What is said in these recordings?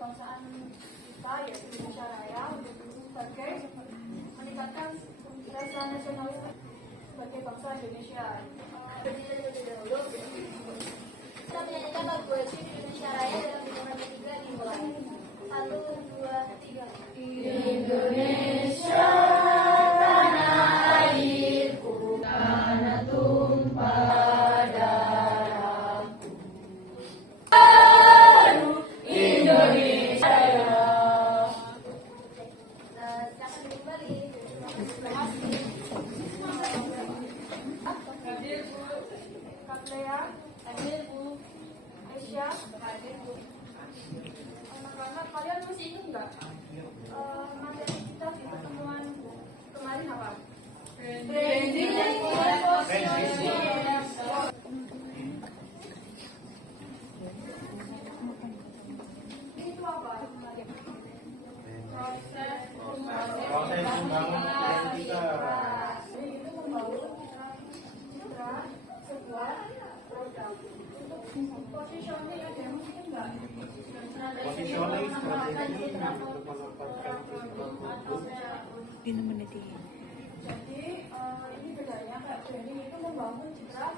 kebangsaan kita yaitu Indonesia Raya sebagai meningkatkan rasa nasionalisme sebagai bangsa Indonesia. Kita menyanyikan lagu Indonesia Raya dalam hitungan ketiga dimulai. 1, 2, 3. Indonesia tanah airku, tanah tumpah darahku. Indonesia Raya. Silakan kembali. Hadir Bu Katlea, hadir Bu Aisyah, hadir Bu. Anak-anak kalian masih ingat nggak materi kita di pertemuan kemarin apa? Branding. Itu apa? Proses pembangunan kita. Jadi itu membangun citra sebuah produk. Untuk positioning ada yang mungkin nggak? Positioning strategi Jadi ini bedanya kayak branding itu membangun citra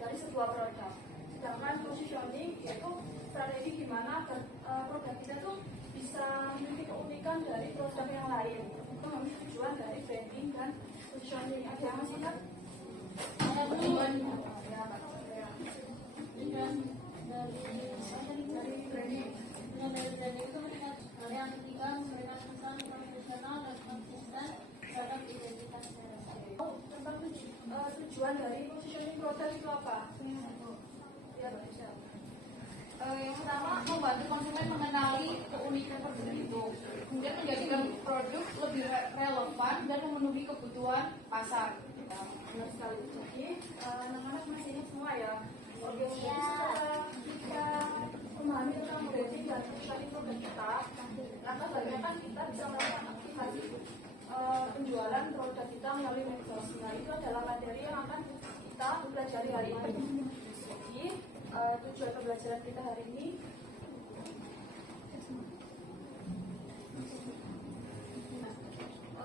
dari sebuah produk. Sedangkan positioning yaitu strategi gimana produk kita tuh bisa memiliki keunikan dari produk yang lain. Itu harus tujuan dari branding dan positioning. Ada yang masih ingat? Dari branding. Yang ketiga memberikan pesan profesional dan konsisten terhadap identitas daerah. Tentang tujuan dari positioning produk itu apa? Ya, bisa. Yang pertama, membantu konsumen mengenali keunikan produk itu, kemudian menjadikan produk lebih relevan dan memenuhi kebutuhan pasar. Benar sekali. Jadi anak-anak masih ingat semua ya. Oke, jadi setelah kita memahami tentang branding dan positioning produk kita, maka selanjutnya kan kita bisa melakukan aktivasi penjualan produk kita melalui media sosial. Itu adalah materi yang akan kita pelajari hari ini. Jadi tujuan pembelajaran kita hari ini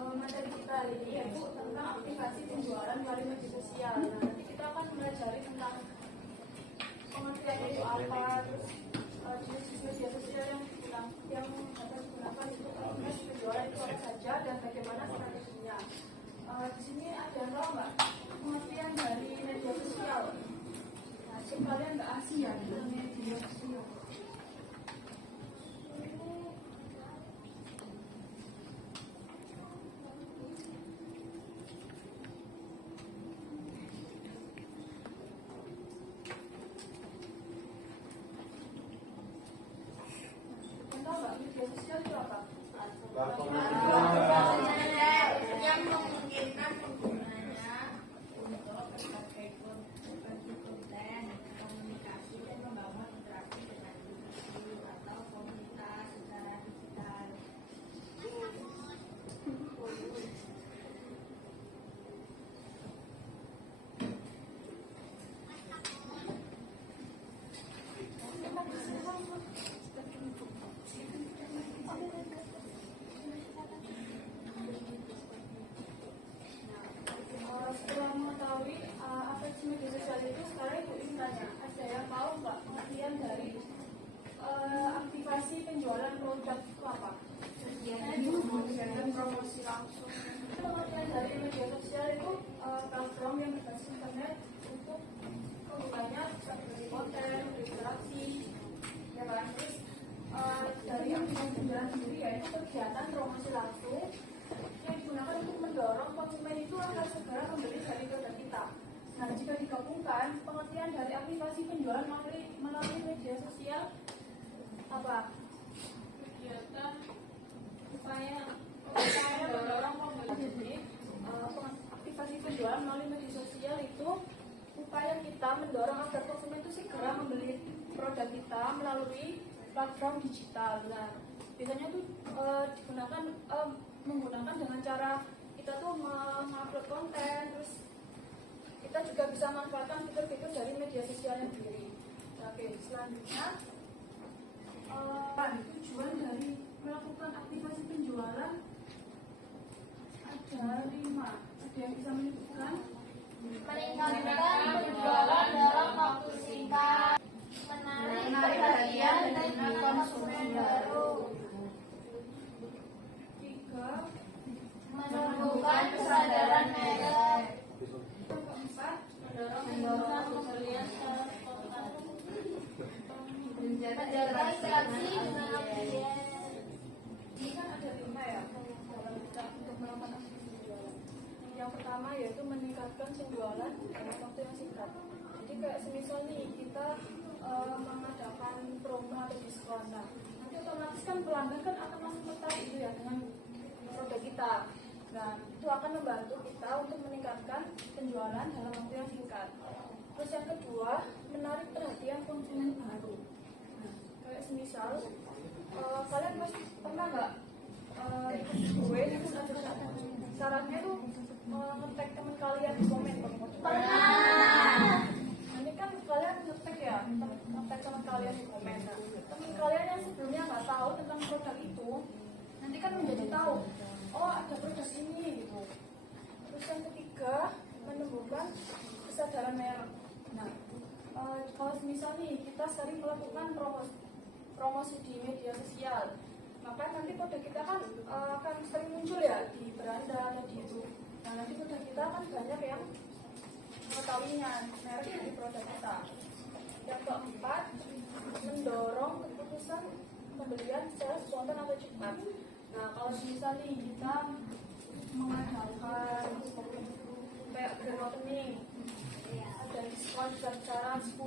materi kita hari ini yaitu tentang aktivasi penjualan melalui media sosial. Nah, nanti kita akan belajar tentang pengertian itu apa, terus jenis media sosial yang dapat digunakan untuk aktivasi penjualan itu apa saja dan bagaimana strateginya. Di sini ada yang tahu nggak pengertian dari media sosial? Nah, kalian nggak asing ya dengan media sosial. Media sosial itu apa? Yang memungkinkan penggunanya untuk berbagai konten, komunikasi dan membangun interaksi dengan individu atau komunitas secara digital. Setelah mengetahui apa itu media sosial itu, sekarang ibu ingin tanya, ada yang tahu nggak pengertian dari aktivasi penjualan produk itu apa? Dan promosi langsung. Pengertian dari media sosial itu platform yang berbasis internet untuk penggunanya bisa berbagi konten, berinteraksi, ya kan? Terus dari aktivasi penjualan sendiri yaitu kegiatan promosi langsung yang digunakan untuk mendorong konsumen itu agar segera membeli dari produk kita. Nah, jika digabungkan, pengertian dari aktivasi penjualan melalui media sosial apa? Kegiatan upaya mendorong pembeli. Jadi, aktivasi penjualan melalui media sosial itu upaya kita mendorong agar konsumen itu segera membeli produk kita melalui platform digital. Nah, biasanya itu digunakan menggunakan dengan cara kita tuh mengupload konten, terus kita juga bisa manfaatkan fitur-fitur dari media sosialnya sendiri. Oke, selanjutnya tujuan melakukan aktivasi penjualan ada 5. Ada yang bisa menyebutkan? Meningkatkan penjualan dalam waktu singkat, menarik perhatian dan konsumen baru, 3. menumbuhkan kesadaran merek, Yang keempat, mendorong pembelian secara spontan, menjaga interaksi dengan klien. ini kan ada 5 ya dalam kita untuk melakukan aktivasi penjualan. Yang pertama yaitu meningkatkan penjualan dalam waktu yang singkat. Jadi kayak semisal nih kita mengadakan promo atau diskon, nah nanti otomatis kan pelanggan kan akan langsung tertarik itu ya dengan produk kita. Nah itu akan membantu kita untuk meningkatkan penjualan dalam waktu yang singkat. Terus yang kedua, menarik perhatian konsumen baru. Nah, kayak semisal kalian pasti pernah nggak gue itu syaratnya tuh nge-tag teman kalian di komen Pernah. nanti kan kalian nge-tag ya nge-tag teman kalian di komen. Nah, teman kalian yang sebelumnya nggak tahu tentang produk itu nanti kan menjadi tahu, oh ada produk ini gitu. Terus yang ketiga, menumbuhkan kesadaran merek. Nah kalau misal nih kita sering melakukan promosi di media sosial, maka nanti produk kita kan akan sering muncul ya di beranda atau di itu. Nah nanti produk kita kan banyak yang mengetahuinya merek dari produk kita. Yang keempat, mendorong keputusan pembelian secara spontan atau cepat. Nah kalau misal nih kita mengadakan kayak grand opening, ada diskon secara 10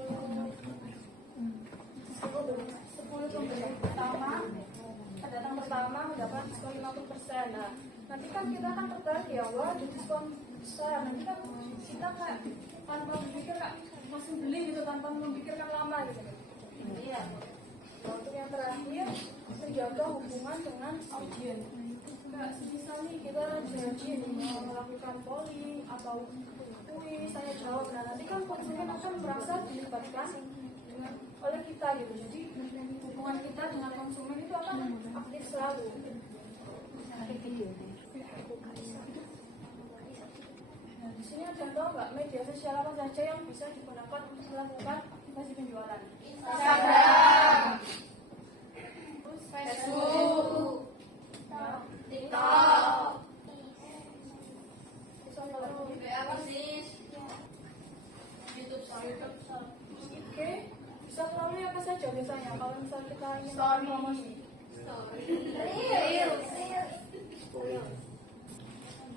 pembelian pertama, pendatang pertama mendapat diskon 50%. Nah, nanti kan kita akan tertarik ya, wah ada diskon besar. Nanti kan kita kayak tanpa memikir kayak langsung beli gitu tanpa memikirkan lama gitu. Iya. Nah, untuk yang terakhir, menjaga hubungan dengan audiens. Kayak semisal nih kita janji melakukan polling atau kuis tanya jawab. Nah, nanti kan konsumen akan merasa dilibatkan dengan oleh kita gitu. Jadi hubungan kita dengan konsumen itu akan aktif selalu. Nah, di sini ada tahu nggak media sosial apa saja yang bisa digunakan untuk melakukan aktivasi penjualan? Instagram, Terus Facebook, nah, TikTok, terus apa lagi? bisnis, YouTube Shop, Oke, bisa melalui apa saja biasanya kalau misalnya kita ingin Story. promosi? Reels,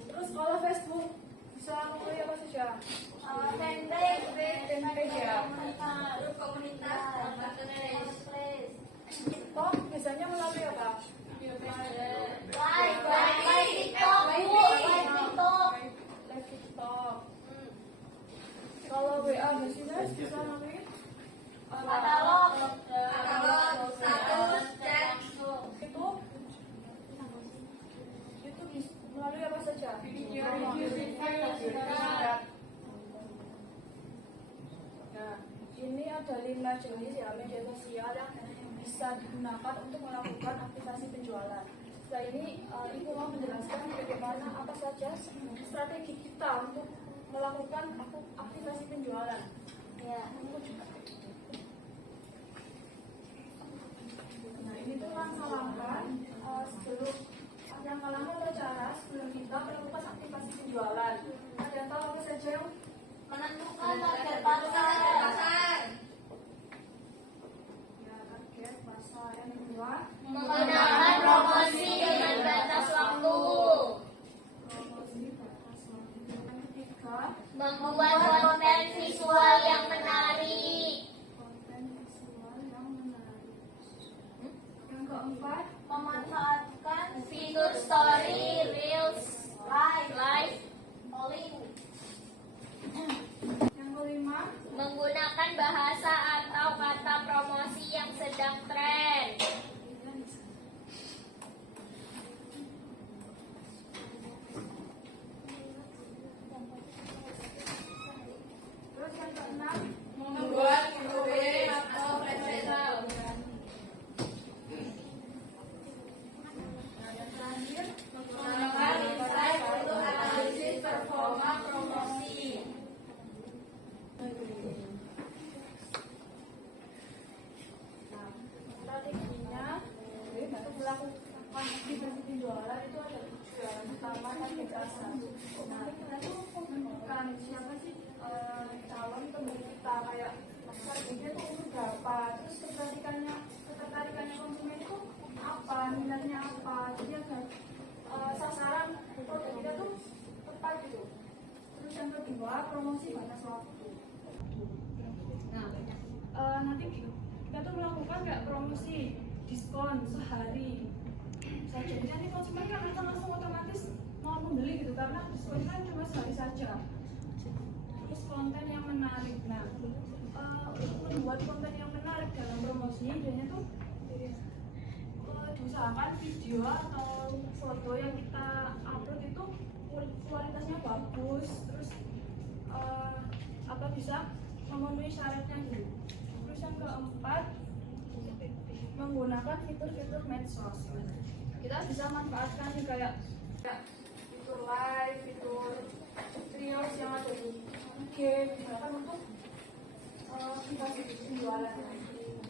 Terus kalau Facebook bisa melalui apa saja? fanpage ya. grup komunitas, marketplace, TikTok biasanya melalui apa? live TikTok, Bu, live TikTok. Live TikTok. Kalau WA business bisa melalui Katalog, status, chat, itu melalui apa saja? Nah, ini ada 5 jenis ya media sosial yang bisa digunakan untuk melakukan aktivasi penjualan. Setelah ini, Ibu mau menjelaskan bagaimana apa saja strategi kita untuk melakukan aktivasi penjualan. ya. Nah, ini tuh langkah-langkah sebelum langkah-langkah atau cara sebelum kita melakukan aktivasi penjualan. Ada yang tahu apa saja yang Menentukan target pasar, ya target pasar. Yang kedua, menggunakan promosi dengan batas waktu, promosi batas waktu. Yang ketiga, membuat konten visual yang menarik, konten visual yang menarik. Yang keempat, memanfaatkan fitur story, reels, live, polling, yang kelima, menggunakan bahasa atau kata promosi yang sedang tren, terus yang keenam, membuat giveaway atau flash sale. strateginya untuk melakukan aktivasi penjualan itu ada 7 ya. Pertama target pasar. Nah, kita tuh menentukan siapa sih calon pembeli kita, kayak targetnya tuh umur berapa, terus ketertarikannya konsumen itu apa, minatnya apa, jadi agar sasaran produk kita tuh tepat gitu. Terus yang kedua, promosi batas waktu. Nah, nanti kita tuh melakukan kayak promosi diskon sehari saja. Jadi nanti konsumen kan akan langsung otomatis mau membeli gitu, karena diskon kan cuma sehari saja. Terus konten yang menarik. Nah, untuk membuat konten yang menarik dalam promosinya biasanya tuh diusahakan video atau foto yang kita upload itu kualitasnya bagus, terus bisa memenuhi syaratnya gitu. Terus yang keempat, menggunakan fitur-fitur medsos. Kita bisa manfaatkan nih kayak fitur live, fitur trios yang ada di game, misalkan untuk aktivasi penjualan.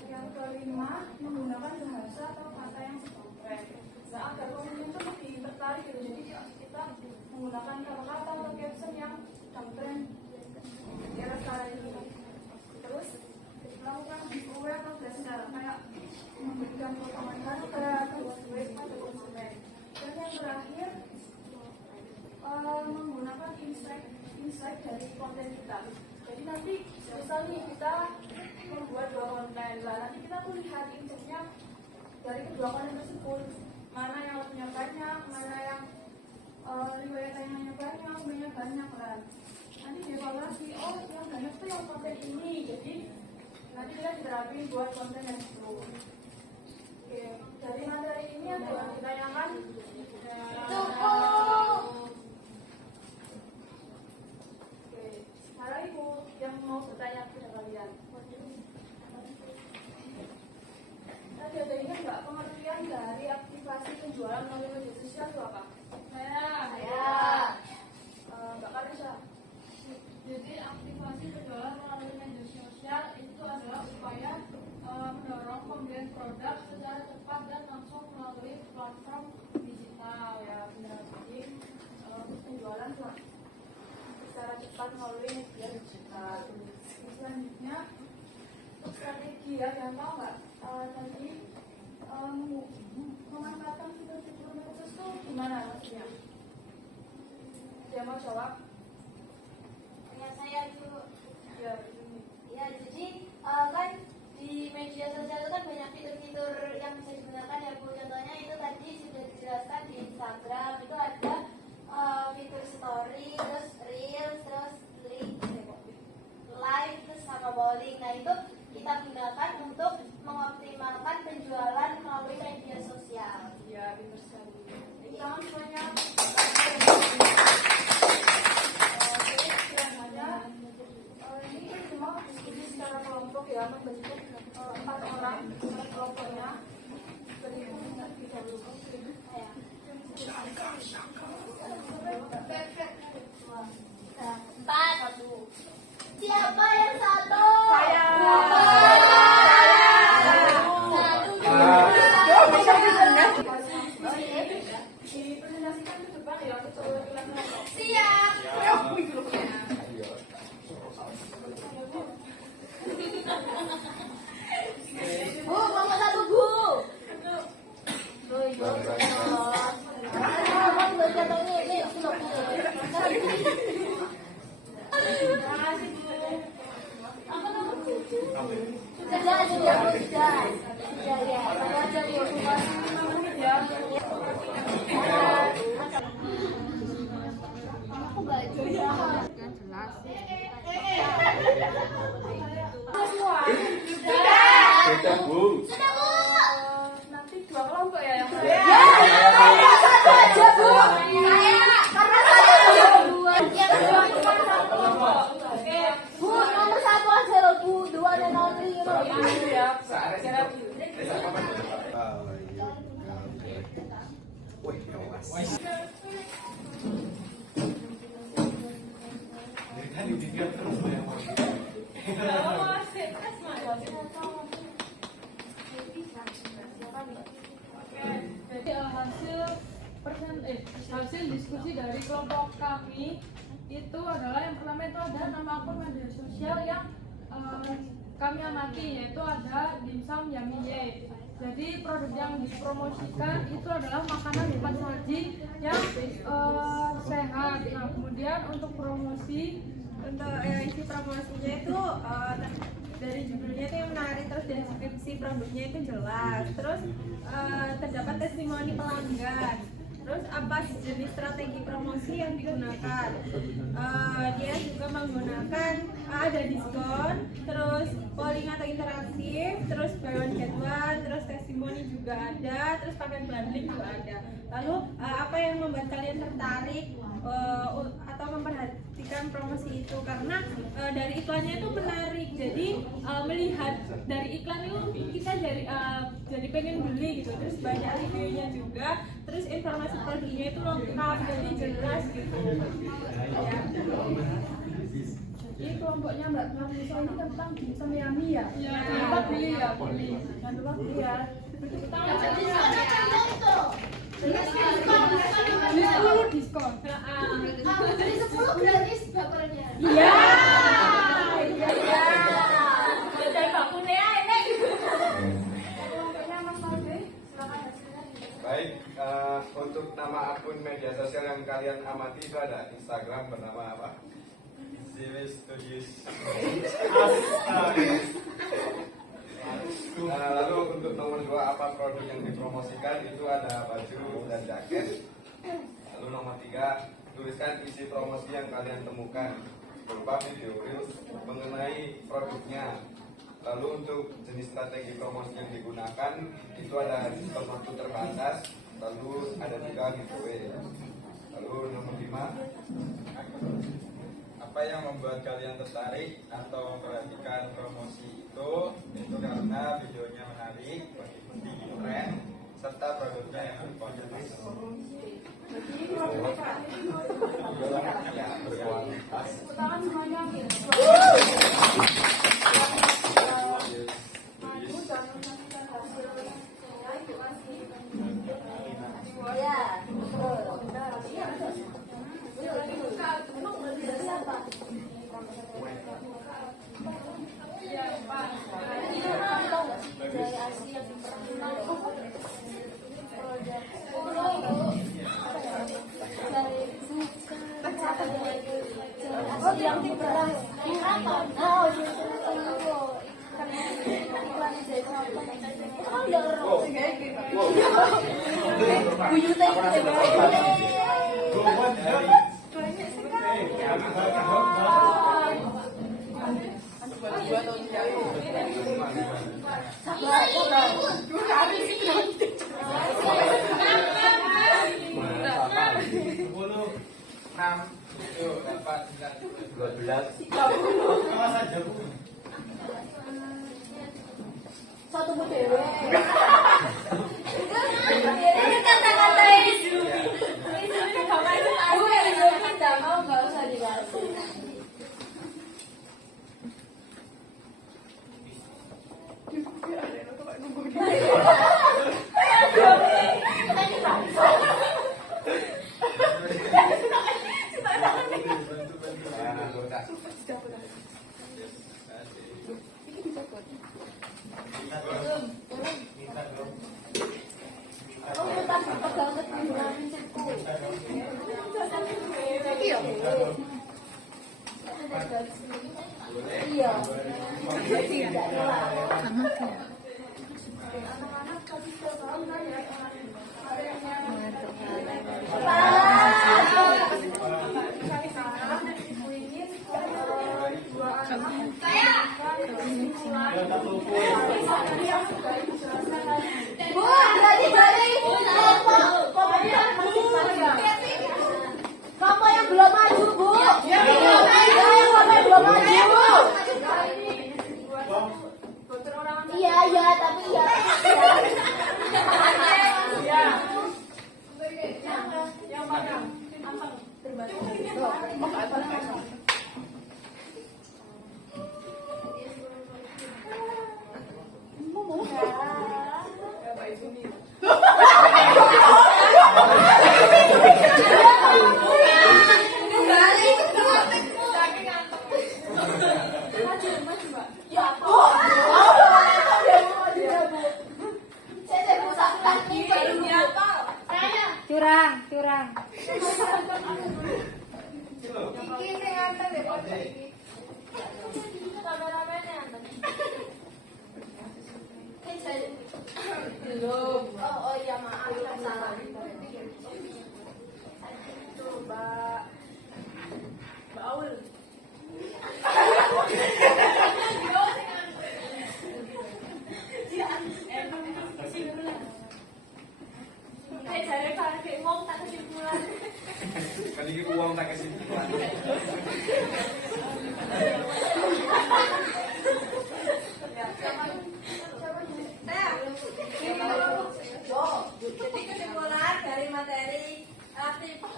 Yang kelima, menggunakan bahasa atau kata yang konkret. Nah, agar konsumen itu lebih tertarik gitu. Jadi kita menggunakan kata-kata atau caption yang tren di era sekarang ini. Terus melakukan giveaway atau flash sale, kayak memberikan potongan harga atau giveaway pada konsumen. Dan yang terakhir, menggunakan insight dari konten kita. Jadi nanti misal nih kita membuat 2 konten, lah nanti kita tuh lihat insightnya dari kedua konten tersebut, mana yang like-nya banyak, mana yang riwayat tayangnya banyak kan. Nanti dievaluasi, oh yang banyak tuh yang konten ini, jadi nanti kita diterapin buat konten yang itu. Oke, dari materi ini ada yang ditanyakan? Cukup. Oke, sekarang ibu yang mau bertanya kepada kalian. Tadi ada ingat nggak pengertian dari aktivasi penjualan melalui media sosial itu apa? Saya. Mbak Karisha. Jadi aktivasi penjualan melalui media sosial itu adalah upaya mendorong pembelian produk secara cepat dan langsung melalui platform digital ya. Jadi penjualan secara cepat melalui media digital. Selanjutnya untuk strategi ya, yang tahu nggak tadi memanfaatkan fitur-fitur medsos itu gimana maksudnya? Dia mau jawab? Saya dulu. Ya, Ya, jadi kan di media sosial itu kan banyak fitur-fitur yang bisa digunakan ya Bu. Contohnya itu tadi sudah dijelaskan di Instagram itu ada fitur story, terus reels, terus link, live, terus sama bowling. Nah itu kita gunakan untuk mengoptimalkan penjualan melalui media sosial. ya pintar sekali. Tangan semuanya. Ini semua diskusi secara kelompok ya, membentuk 4 orang kelompoknya. Berikut kita dulu. Hasil diskusi dari kelompok kami itu adalah yang pertama itu ada nama akun media sosial yang kami amati, yaitu ada Dimsum Yamiye. Jadi produk yang dipromosikan itu adalah makanan cepat saji yang sehat. Nah, kemudian untuk promosi, Untuk isi promosinya itu dari judulnya itu yang menarik, terus deskripsi produknya itu jelas, terus terdapat testimoni pelanggan, terus apa jenis strategi promosi yang digunakan. Dia juga menggunakan ada diskon, terus polling atau interaktif, terus buy one get one, terus testimoni juga ada, terus paket bundling juga ada. Lalu apa yang membuat kalian tertarik atau memperhatikan promosi itu? Karena dari iklannya itu menarik, jadi melihat dari iklan itu kita jadi pengen beli gitu, terus banyak reviewnya juga, terus informasi produknya itu lengkap, jadi jelas gitu ya. Jadi kelompoknya Mbak Nafisa ini tentang dimsum yummy ya? ya jangan lupa beli ya, beli. Jangan lupa beli ya. Diskon. Dari 10 gratis bapernya. Iya. Iya. Jadi bakune ae Kelompoknya Mas Aldi, silakan hasilnya. Baik, untuk nama akun media sosial yang kalian amati itu ada Instagram bernama apa? Zilis Studios. Nah, lalu untuk nomor 2 apa produk yang dipromosikan itu ada baju dan jaket. Lalu nomor 3 tuliskan isi promosi yang kalian temukan berupa video reels mengenai produknya. Lalu untuk jenis strategi promosi yang digunakan itu ada diskon waktu terbatas. Lalu ada juga giveaway. Lalu nomor 5 apa yang membuat kalian tertarik atau memperhatikan promosi itu karena videonya menarik, tinggi tren, serta produknya yang berkualitas. Ya, berkualitas. Tangan semuanya. Maju dan menyaksikan hasil hasilnya itu masih Ya, betul. Iya, betul. Yang diperas Itu dapat 12. satu dewe. Ini kata-kata isu. Isu ini kamu itu aku yang kita mau nggak usah dibahas. Curang, curang. Iki sing nganter ya, Pak. Iki. Kameramen yang antar. Belum. Oh iya maaf, salah. Coba. Baul. Cari kakek ngomong tak kesimpulan. Kan ini uang tak kesimpulan. Jadi kesimpulan dari materi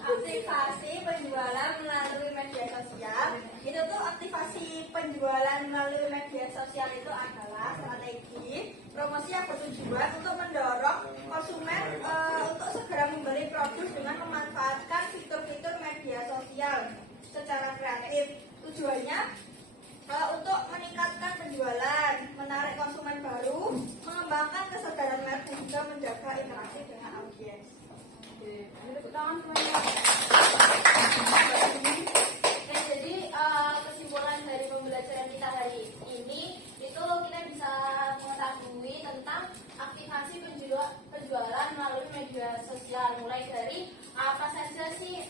aktivasi penjualan melalui media sosial itu tuh aktivasi penjualan melalui media sosial itu adalah strategi promosi yang bertujuan untuk mendorong konsumen untuk segera membeli produk dengan memanfaatkan fitur-fitur media sosial secara kreatif. Tujuannya untuk meningkatkan penjualan, menarik konsumen baru, mengembangkan kesadaran merek dan juga menjaga interaksi dengan audiens. Tepuk tangan semuanya. Ya, jadi kesimpulan dari pembelajaran kita hari ini itu kita bisa mengetahui tentang aktivasi penjualan melalui media sosial, mulai dari apa saja sih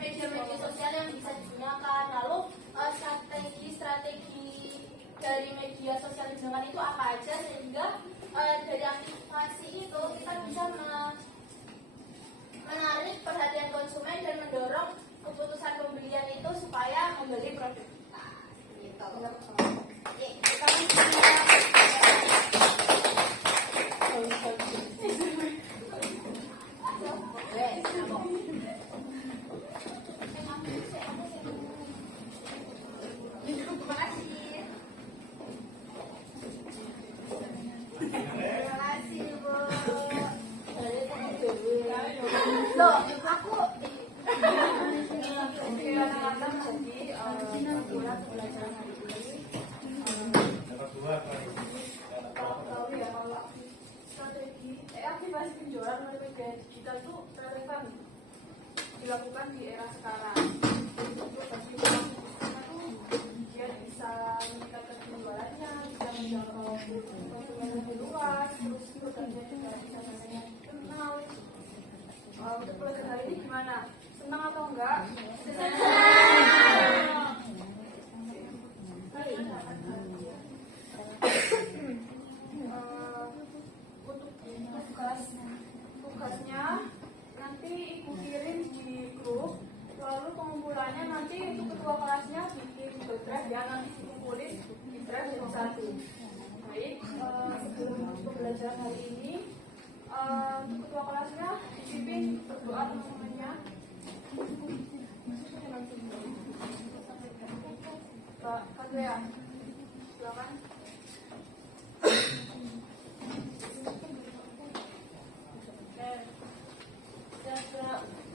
media-media sosial yang bisa digunakan, lalu strategi dari media sosial yang digunakan itu apa aja, sehingga dari aktivasi itu kita bisa menarik perhatian konsumen dan mendorong keputusan pembelian itu supaya membeli produk kita. Gitu. Oke, kita aktivasi penjualan melalui media digital itu relevan dilakukan di era sekarang. Untuk bagi dia bisa meningkatkan penjualannya, bisa menjangkau konsumen lebih luas, terus bekerja juga bisa banyak kenal. Untuk pelajaran hari ini gimana? Senang atau enggak? Tugasnya nanti ibu kirim di grup, lalu pengumpulannya nanti untuk ketua kelasnya bikin drive ya, nanti dikumpulin di drive yang satu. Baik, sebelum pembelajaran hari ini untuk ketua kelasnya dipimpin berdoa teman-temannya. Pak Andrea, silakan.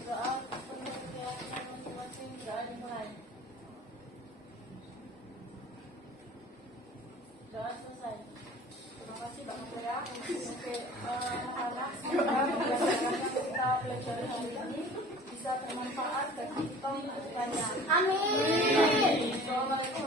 doa pengertian masing-masing doa dimulai. Doa selesai. Terima kasih Mbak Andrea. Oke, anak-anak semoga pembelajaran yang kita pelajari hari ini bisa bermanfaat bagi kita untuk kedepannya. Amin. Assalamualaikum